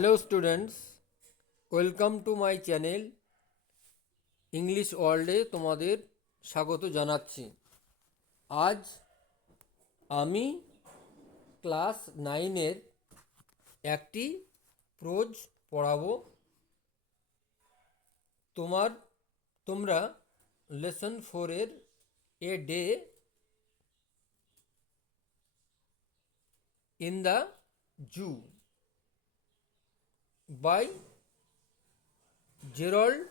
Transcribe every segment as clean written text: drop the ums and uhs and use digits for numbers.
Hello students, welcome to my channel English ওয়ার্ল্ডে তোমাদের স্বাগত জানাচ্ছি। আজ আমি ক্লাস 9-এর একটি প্রোজ পড়াবো। তোমরা লেসন 4-এর a day in the zoo by Gerald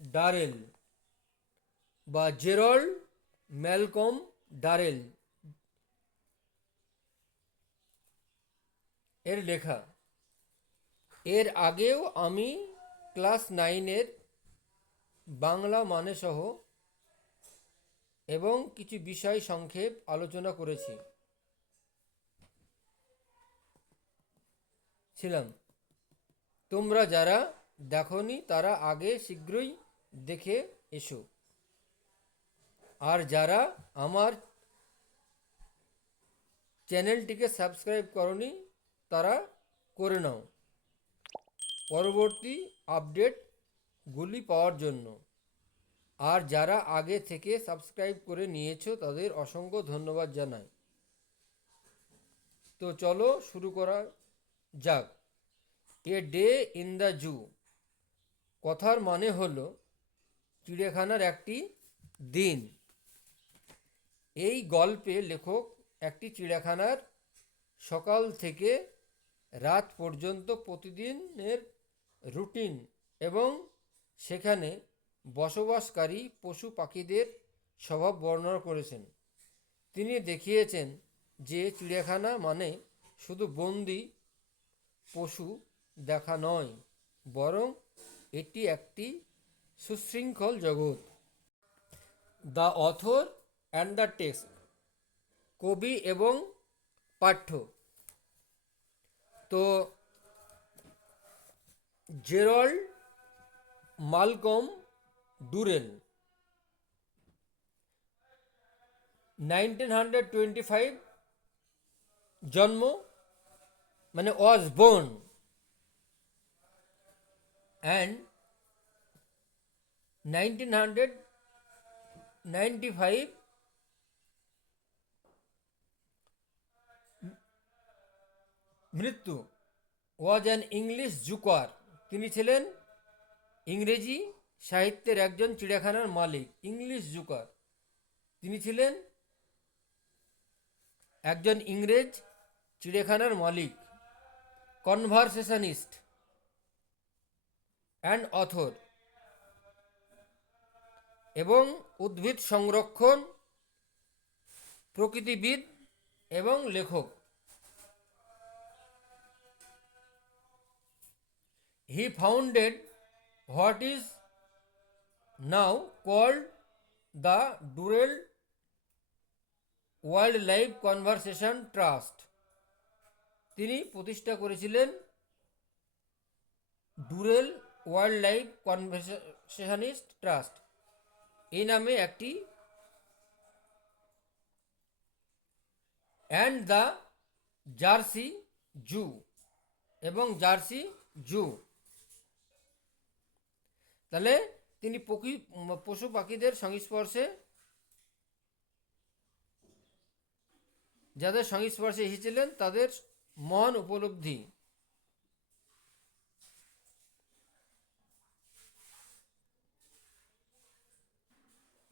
Durrell বা জেরল্ড ম্যালকম ডারেল এর লেখা। এর আগেও আমি ক্লাস 9-এর বাংলা মানে সহ এবং কিছু বিষয় সংক্ষেপ আলোচনা ছিলাম। তোমরা যারা দেখোনি তারা আগে শীঘ্রই দেখে এসো, আর যারা আমার চ্যানেলটিকে সাবস্ক্রাইব করনি তারা করে নাও পরবর্তী আপডেটগুলি পাওয়ার জন্য। আর যারা আগে থেকে সাবস্ক্রাইব করে নিয়েছো তাদের অসংখ্য ধন্যবাদ জানাই। তো চলো শুরু করা যাক। A day in the zoo কথার মানে হলো চিড়িয়াখানার একটি দিন। এই গল্পে লেখক একটি চিড়িয়াখানার সকাল থেকে রাত পর্যন্ত প্রতিদিনের রুটিন এবং সেখানে বসবাসকারী পশু পাখিদের স্বভাব বর্ণনা করেছেন। তিনি দেখিয়েছেন যে চিড়িয়াখানা মানে শুধু বন্দি পশু দেখা নয়, বরং এটি একটি সুশৃঙ্খল জগৎ। The author and the text, কবি এবং পাঠ্য। তো জেরল্ড মালকম ডুরেল 1925 জন্ম, মানে ওয়াজ বোর্ন, অ্যান্ড 1995 মৃত্যু। ওয়াজ অ্যান ইংলিশ জুকার, তিনি ছিলেন ইংরেজি সাহিত্যের একজন চিড়িয়াখানার মালিক। ইংলিশ জুকার, তিনি ছিলেন একজন ইংরেজ চিড়িয়াখানার মালিক, কনভারসেশনিস্ট অ্যান্ড অথর, এবং উদ্ভিদ সংরক্ষণ, প্রকৃতিবিদ এবং লেখক। He founded what is now called the Durrell Wildlife Conservation Trust. তিনি প্রতিষ্ঠা করেছিলেন ডুরেল ওয়াইল্ড লাইফ কনজারভেশনিস্ট ট্রাস্ট এই নামে একটি, অ্যান্ড দ্য জার্সি জু এবং জার্সি জু। তাহলে তিনি পশু পাখিদের সংস্পর্শে, যাদের সংস্পর্শে এসেছিলেন তাদের মহান উপলব্ধি।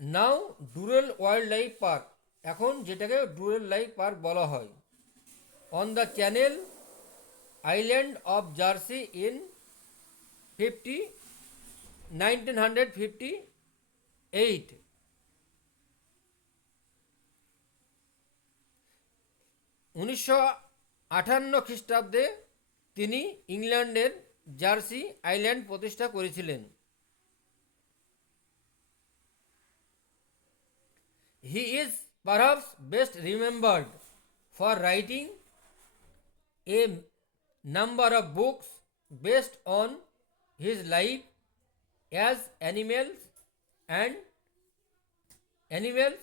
নাও ডুরেল ওয়াইল্ড লাইফ পার্ক, এখন যেটাকে ডুরেল লাইফ পার্ক বলা হয়, on the channel island of jersey in 1958। 1958 খ্রিস্টাব্দে তিনি ইংল্যান্ডের জার্সি আইল্যান্ড প্রতিষ্ঠা করেছিলেন। He is perhaps best remembered for writing a number of books based on his life as animals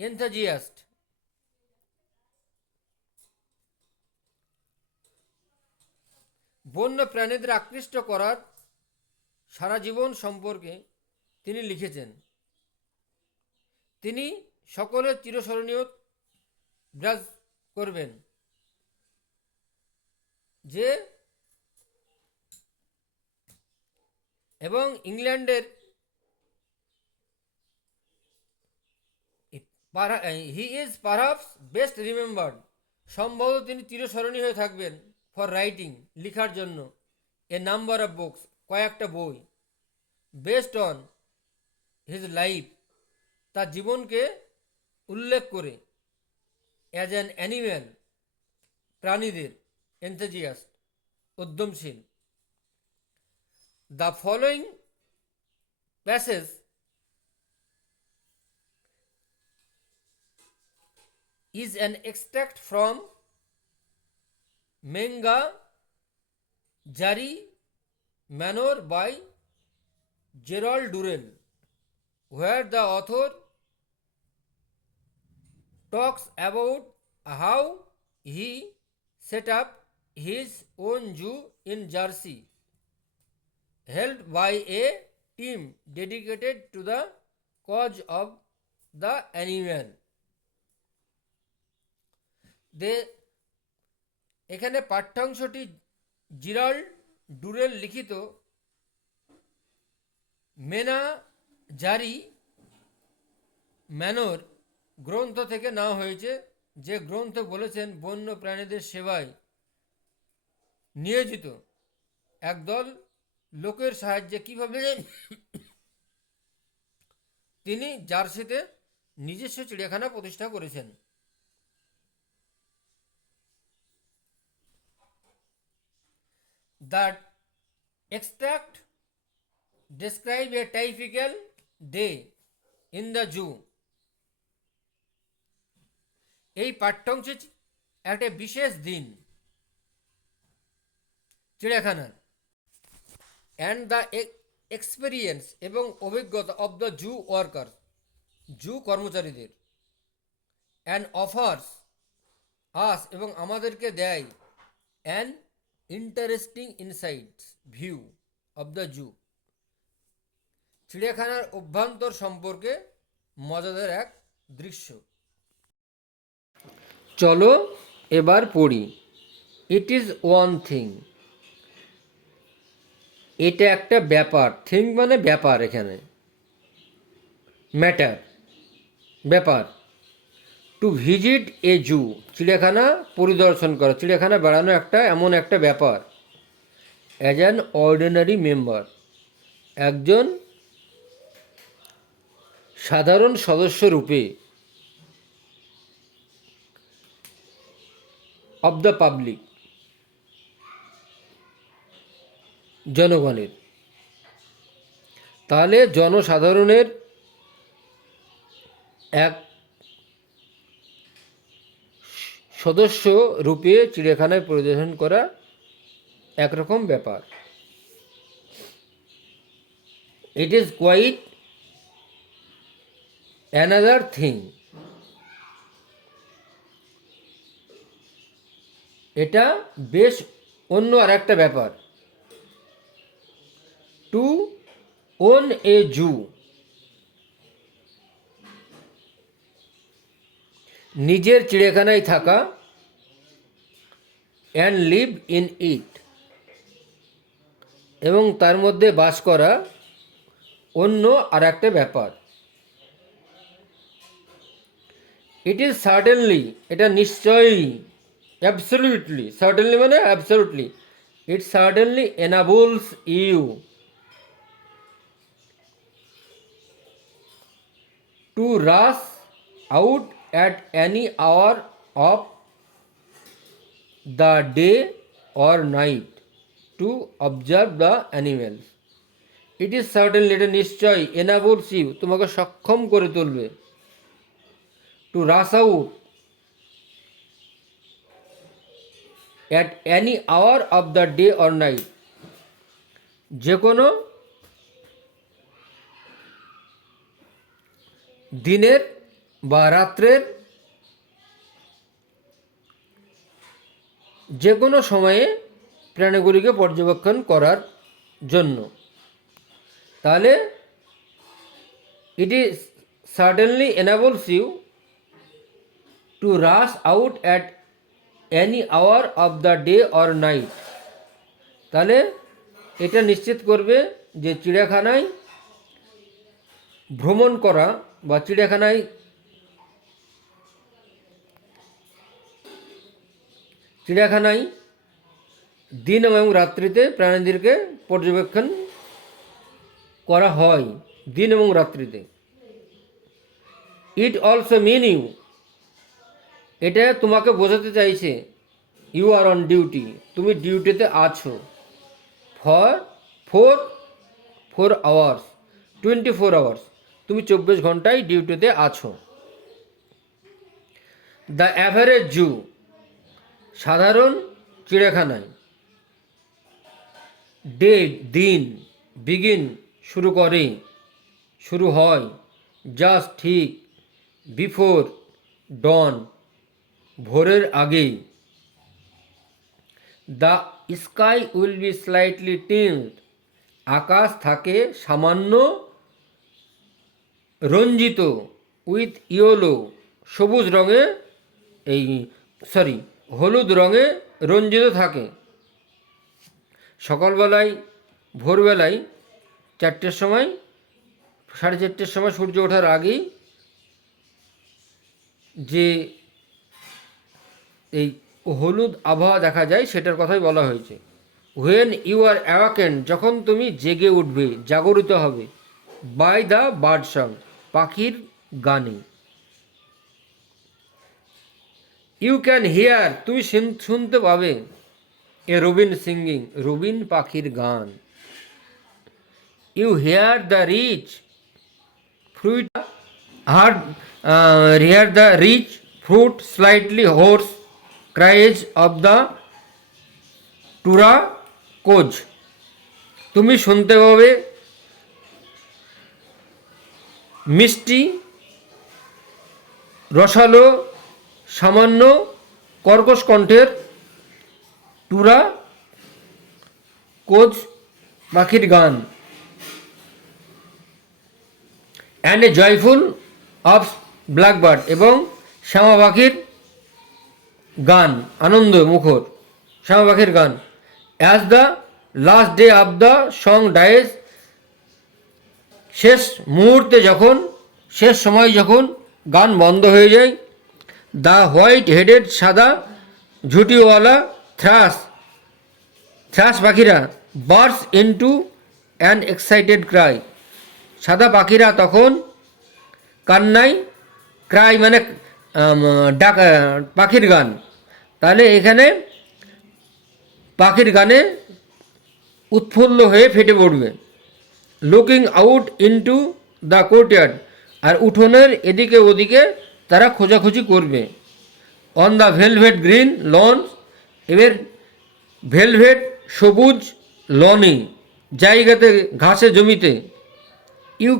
enthusiast. বন্য প্রাণীদের আকৃষ্ট করার সারা জীবন সম্পর্কে তিনি লিখেছেন। তিনি সকলের চিরস্মরণীয় বিরাজ করবেন, যে এবং ইংল্যান্ডের he is perhaps best remembered, সম্ভবত তিনি চিরস্মরণীয় হয়ে থাকবেন ফর রাইটিং, লিখার জন্য এ নাম্বার অফ বুকস, কয়েকটা বই, বেস্ট অন হিজ লাইফ, তার জীবনকে উল্লেখ করে, অ্যাজ অ্যান অ্যানিম্যাল, প্রাণীদের, এনথুজিয়াস্ট, উদ্যমশীল। The following passage is an extract from Menga Jari Manor by Gerald Durrell, where the author talks about how he set up his own zoo in Jersey, held by a team dedicated to the cause of the animal. এখানে পাঠ্যাংশটি Gerald ডুরেল লিখিত মেনাজারি manor গ্রন্থ থেকে নেওয়া হয়েছে, যে গ্রন্থ বলেছেন বন্য প্রাণীদের সেবায় নিয়োজিত একদল লোকের সাহায্যে কিভাবে তিনি জার্সিতে নিজস্ব চিড়িয়াখানা প্রতিষ্ঠা করেছেন। That extract describe a typical day in the zoo. এই পাঠ্যাংশে একটা বিশেষ দিন চিড়িয়াখানার, অ্যান্ড দ্য এক্সপিরিয়েন্স এবং অভিজ্ঞতা of the zoo worker, zoo কর্মচারীদের, অ্যান্ড অফার্স আস এবং আমাদেরকে দেয়, an interesting insights view of the zoo, চিড়িয়াখানার অভ্যন্তর সম্পর্কে মজাদার এক দৃশ্য। চলো এবার পড়ি। ইট ইজ ওয়ান থিং, এটা একটা ব্যাপার, থিং মানে ব্যাপার, এখানে ম্যাটার, ব্যাপার। টু ভিজিট এ জু, চিড়িয়াখানা পরিদর্শন করা, চিড়িয়াখানা বেড়ানো একটা এমন একটা ব্যাপার। অ্যাজ অ্যান অর্ডিনারি মেম্বার, একজন সাধারণ সদস্য রূপে, অব দ্য পাবলিক, জনগণের। তাহলে জনসাধারণের এক সদস্য রূপে চিড়িয়াখানায় পরিদর্শন করা একরকম ব্যাপার। It is quite another thing, এটা বেশ অন্য আর একটা ব্যাপার। টু ওন এ জু, নিজের চিড়িয়াখানায় থাকা, অ্যান্ড লিভ ইন ইট, এবং তার মধ্যে বাস করা অন্য আর একটা ব্যাপার। ইট ইজ সার্টেনলি, এটা নিশ্চয়ই, অ্যাবসলিউটলি, সার্টেনলি মানে absolutely, it certainly enables you to rush out at any hour of the day or night to observe the animals. It is certainly, এটা নিশ্চয়, enables you, তোমাকে সক্ষম করে তুলবে, to rush out at any hour of the day or night, যে কোনো দিনের বা রাত্রের যে কোনো সময়ে প্রাণীগুলিকে পর্যবেক্ষণ করার জন্য। তাহলে it is certainly enables you to rush out at any hour of the day or night। তাহলে এটা নিশ্চিত করবে যে চিড়িয়াখানায় ভ্রমণ করা বা চিড়িয়াখানায় দিন এবং রাত্রিতে প্রাণীদেরকে পর্যবেক্ষণ করা হয়, দিন এবং রাত্রিতে। ইট অলসো মিন ইউ, এটা তোমাকে বোঝাতে চাইছে ইউ আর অন ডিউটি, তুমি ডিউটিতে আছো। ফর ফোর আওয়ার্স, 24 আওয়ার্স, তুমি 24 ঘন্টায় ডিউটিতে আছো। দ্য অ্যাভারেজ জু, সাধারণ চিড়িয়াখানায়। ডে, দিন। বিগিন, শুরু হয়। জাস্ট, ঠিক। বিফোর ডন, ভোরের আগেই। The sky will be slightly tint, আকাশ থাকে সামান্য রঞ্জিত। উইথ ইয়েলো, সবুজ রঙে হলুদ রঙে রঞ্জিত থাকে। সকালবেলায়, ভোরবেলায় 4টের সময়, 4:30 সময় সূর্য ওঠার আগেই যে এই হলুদ আবহাওয়া দেখা যায় সেটার কথাই বলা হয়েছে। হোয়েন ইউ আর অ্যাওয়াকেন, যখন তুমি জেগে উঠবে, জাগরিত হবে। বাই দ্য বার্ড সং, পাখির গানে। ইউ ক্যান হিয়ার, তুমি শুনতে পাবে। এ রবিন সিঙ্গিং, রবিন পাখির গান। You hear the rich fruit, hear the rich fruit slightly hoarse cries of the turacos, তুমি শুনতে পাবে মিষ্টি রসালো সামান্য কর্কশ কণ্ঠের টুরা কোজ পাখির গান। And a joyful of blackbird, এবং শ্যামা পাখির গান, আনন্দ মুখর শ্যামা পাখির গান। As the last day of the song dies, শেষ সময় যখন গান বন্ধ হয়ে যায়। দ্য হোয়াইট হেডেড, সাদা ঝুটিওয়ালা থ্রাশ পাখিরা burst into an excited cry, সাদা পাখিরা তখন কান্নায়, ক্রাই মানে পাখির গান। তাহলে এখানে পাখির গানে উৎফুল্ল হয়ে ফেটে পড়বে। Looking out into the courtyard, আর উঠোনের এদিকে ওদিকে তারা খোঁজাখুঁজি করবে। On the velvet green lawn, এবার ভেলভেট সবুজ লনে, জায়গাতে, ঘাসে জমিতে। ইউ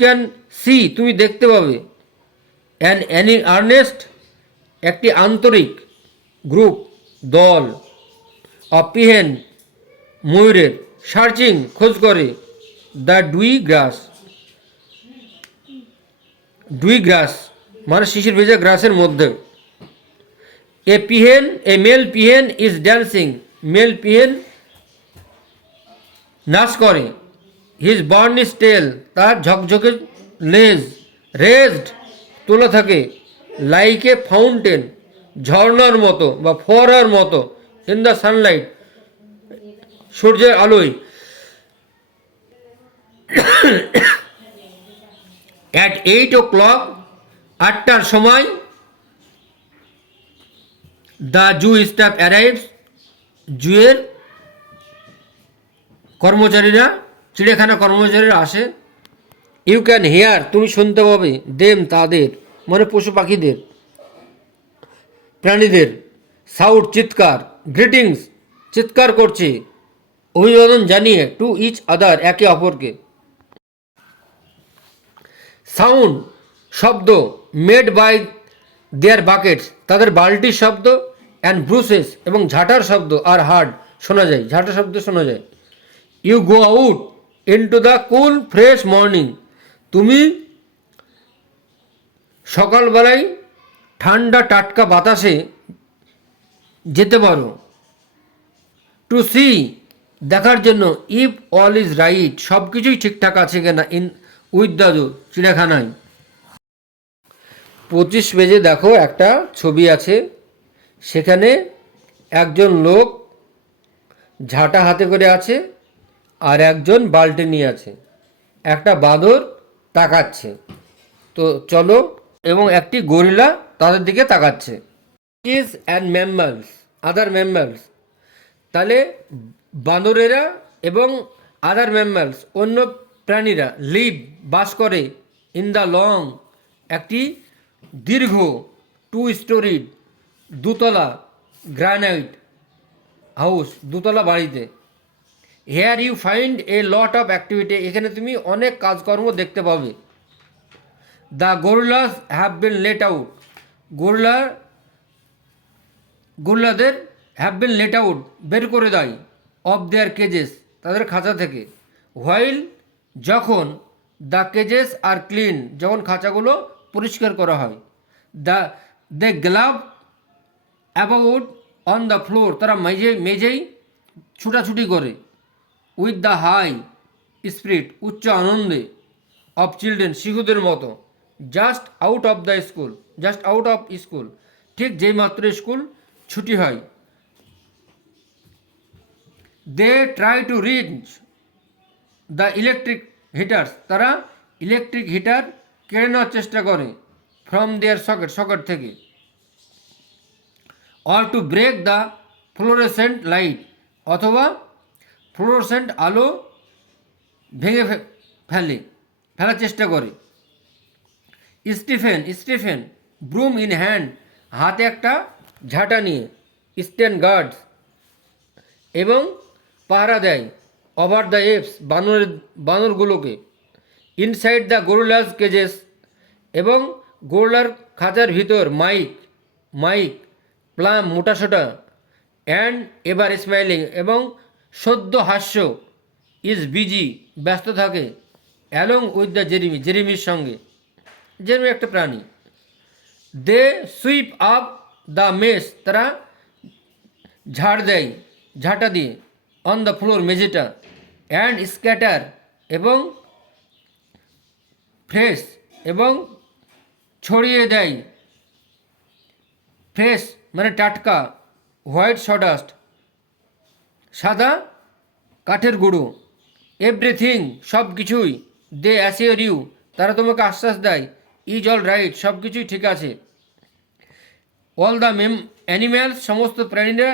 ক্যান সি, তুমি দেখতে পাবে। অ্যান আর্নেস্ট, একটি আন্তরিক গ্রুপ, দল। অফ পিহেন, ময়ূরের। সার্চিং, খোঁজ করে। দ্য ডুই গ্রাস মানে শিশির ভেজা গ্রাসের মধ্যে। A male peahen is dancing, male peahen নাচ করে। হিজ বার্নিশ টেল, তার ঝকঝকে লেজ। রেজড, তোলা থাকে। লাইক এ ফাউন্টেন, ঝর্ণার মতো বা ফোয়ারার মতো। ইন দ্য সানলাইট, সূর্যের আলোয়। অ্যাট 8 o'clock, 8টার সময়। দ্য জু স্টাফ অ্যারাইভস, জুয়ের কর্মচারীরা, চিড়িয়াখানা কর্মচারীরা আসে। ইউ ক্যান হিয়ার, তুমি শুনতে পাবে। দেম, তাদের মানে পশু পাখিদের, প্রাণীদের। সাউট, চিৎকার। গ্রিটিংস, চিৎকার করছে, অভিবাদন জানিয়ে। টু ইচ আদার, একে অপরকে। সাউন্ড, শব্দ। মেড বাই দেয়ার বাকেটস, তাদের বালতির শব্দ। অ্যান্ড ব্রুসেস, এবং ঝাঁটার শব্দ আর হার্ড শোনা যায়, ঝাঁটার শব্দ শোনা যায়। You go out into the cool fresh morning, তুমি সকালবেলায় ঠান্ডা টাটকা বাতাসে যেতে পারো। টু সি, দেখার জন্য, ইফ অল ইজ রাইট, সব কিছুই ঠিকঠাক আছে কিনা, ইন উইথ দ্য জু, চিড়িয়াখানায়। 25 পেজে দেখো একটা ছবি আছে, সেখানে একজন লোক ঝাঁটা হাতে করে আছে আর একজন বালতি নিয়ে আছে, একটা বাঁদর তাকাচ্ছে। তো চলো, এবং একটি গরিলা তাদের দিকে তাকাচ্ছে। ইজ অ্যান্ড ম্যাম্মালস, আদার ম্যাম্মালস, তাহলে বাঁদরেরা এবং আদার ম্যাম্মালস, অন্য প্রাণীরা, লিভ, বাস করে, ইন দ্য লং, একটি দীর্ঘ, 2 স্টোরিড, দুতলা, গ্রানাইট হাউস, দুতলা বাড়িতে। Here you find a lot of activity, এখানে তুমি অনেক কাজকর্ম দেখতে পাবে। The gorillas have been let out, গোরিলাদের হ্যাভ বিন লেট আউট, বের করে দেয়, অফ দেয়ার কেজেস, তাদের খাঁচা থেকে। হোয়াইল, যখন, দ্য কেজেস আর ক্লিন, যখন খাঁচাগুলো পরিষ্কার করা হয়। They gallop about on the floor, তারা মেঝেই ছুটাছুটি করে। উইথ দ্য হাই স্পিরিট, উচ্চ আনন্দে, অফ চিলড্রেন, শিশুদের মতো। Just out of the school, just out of school, ঠিক যেই মাত্র স্কুল ছুটি হয়। They try to reach the electric heaters, তারা ইলেকট্রিক হিটার কেড়ে নেওয়ার চেষ্টা করে, ফ্রম দেয়ার সকেট থেকে। Or to break the fluorescent light, অথবা ফ্লোরোসেন্ট আলো ভেঙে ফেলার চেষ্টা করে। স্টিফেন, ব্রুম ইন হ্যান্ড, হাতে একটা ঝাঁটা নিয়ে, স্ট্যান্ড গার্ডস, এবং পাহারা দেয়, ওভার দ্য এপস, বানরগুলোকে। ইনসাইড দ্য গোরিলাস কেজেস, এবং গোরিলার খাঁচার ভিতর, মাইক, প্লাম, মোটাসোটা, অ্যান্ড এভার স্মাইলিং, এবং সদ্য হাস্য, ইজ বিজি, ব্যস্ত থাকে, অ্যালং উইথ দ্য জেরিমির সঙ্গে। জেরিমি একটা প্রাণী। They sweep up the mess, তারা ঝাড় দেয়, ঝাঁটা দিয়ে, অন দ্য ফ্লোর, মেঝেটা। অ্যান্ড স্ক্যাটার, এবং ফ্রেশ, এবং ছড়িয়ে দেয়, ফ্রেশ মানে টাটকা, হোয়াইট সডাস্ট, সাদা কাঠের গুঁড়ো। এভরিথিং, সব কিছুই। দে অ্যাসিওর ইউ, তারা তোমাকে আশ্বাস দেয়, ইজ অল রাইট, সব কিছুই ঠিক আছে। অল দ্য অ্যানিম্যালস, সমস্ত প্রাণীরা,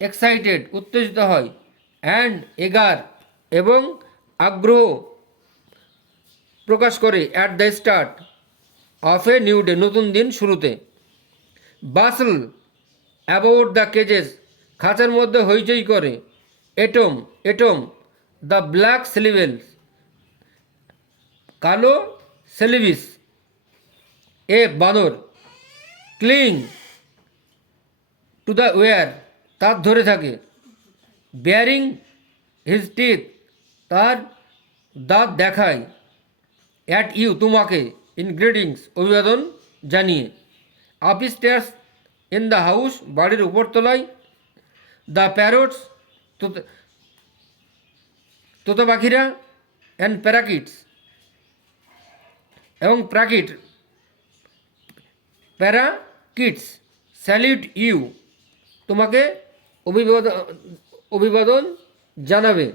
এক্সাইটেড, উত্তেজিত হয়, অ্যান্ড এগার, এবং আগ্রহ প্রকাশ করে, at the start of a new day, নতুন দিন শুরুতে। বাসল অ্যাবাউট দ্য কেজেস, খাঁচার মধ্যে হইচই করে। এটম, দ্য ব্ল্যাক সিলিভেলস, কালো সেলিভিস, এ বাঁদর। ক্লিং টু দ্য ওয়্যার, তার ধরে থাকে। বেয়ারিং হিজ টিথ, তার দাঁত দেখায়। অ্যাট ইউ, তোমাকে। ইন গ্রিটিংস, অভিবাদন জানিয়ে। আপস্টেয়ার্স ইন দ্য হাউস, বাড়ির উপরতলায়। দ্য প্যারটস, তোতা পাখিরা, অ্যান্ড প্যারাকিটস, এবং প্যারাকিটস স্যালিউট ইউ, তোমাকে অভিবাদন জানাবে।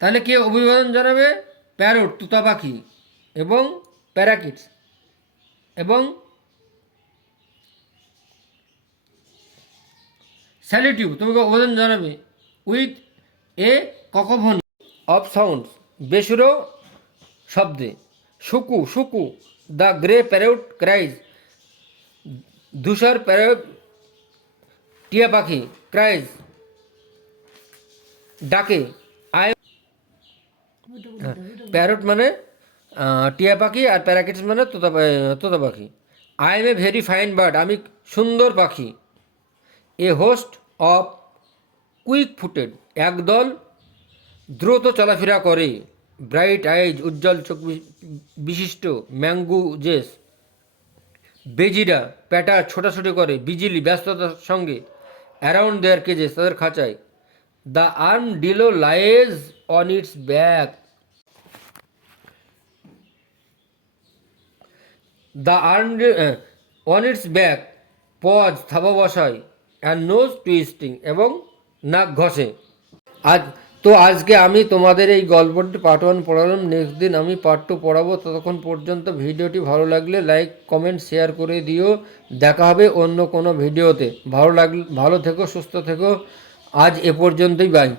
তাহলে কে অভিবাদন জানাবে? প্যারট, তোতা পাখি, এবং প্যারাকিটস, এবং স্যালিউট ইউ, তোমাকে অভিবাদন জানাবে, উইথ এ ককোফনি অফ সাউন্ডস, বেসুরো শব্দে। শুকু, দ্য গ্রে প্যারট ক্রাইজ, ধূসর প্যারট, টিয়া পাখি, ক্রাইজ, ডাকে। আই, প্যারট মানে টিয়া পাখি, আর প্যারাকিটস মানে তোতা পাখি। I M a very fine bird, আমি সুন্দর পাখি। এ হোস্ট অফ কুইক ফুটেড, একদল দ্রুত চলাফেরা করে। ব্রাইট আইজ, উজ্জ্বল চোখ বিশিষ্ট। ম্যাঙ্গুজেস, বেজিরা, প্যাটার ছোটাছুটি করে। বিজিলি, ব্যস্ততার সঙ্গে। অ্যারাউন্ড দেয়ার কেজেস, তাদের খাঁচায়। The armadillo lies on its back, the arm on its back, paws থাবা বসায়। অ্যান্ড নোজ টুইস্টিং, এবং নাক ঘষে। আজ আজকে আমি তোমাদের এই গল্পটি পার্ট 1 পড়ালাম। নেক্সট দিন আমি পার্ট 2 পড়াবো। ততক্ষণ পর্যন্ত ভিডিওটি ভালো লাগলে লাইক কমেন্ট শেয়ার করে দিও। দেখা হবে অন্য কোনো ভিডিওতে। ভালো থেকো, সুস্থ থেকো। আজ এ পর্যন্তই, বাই।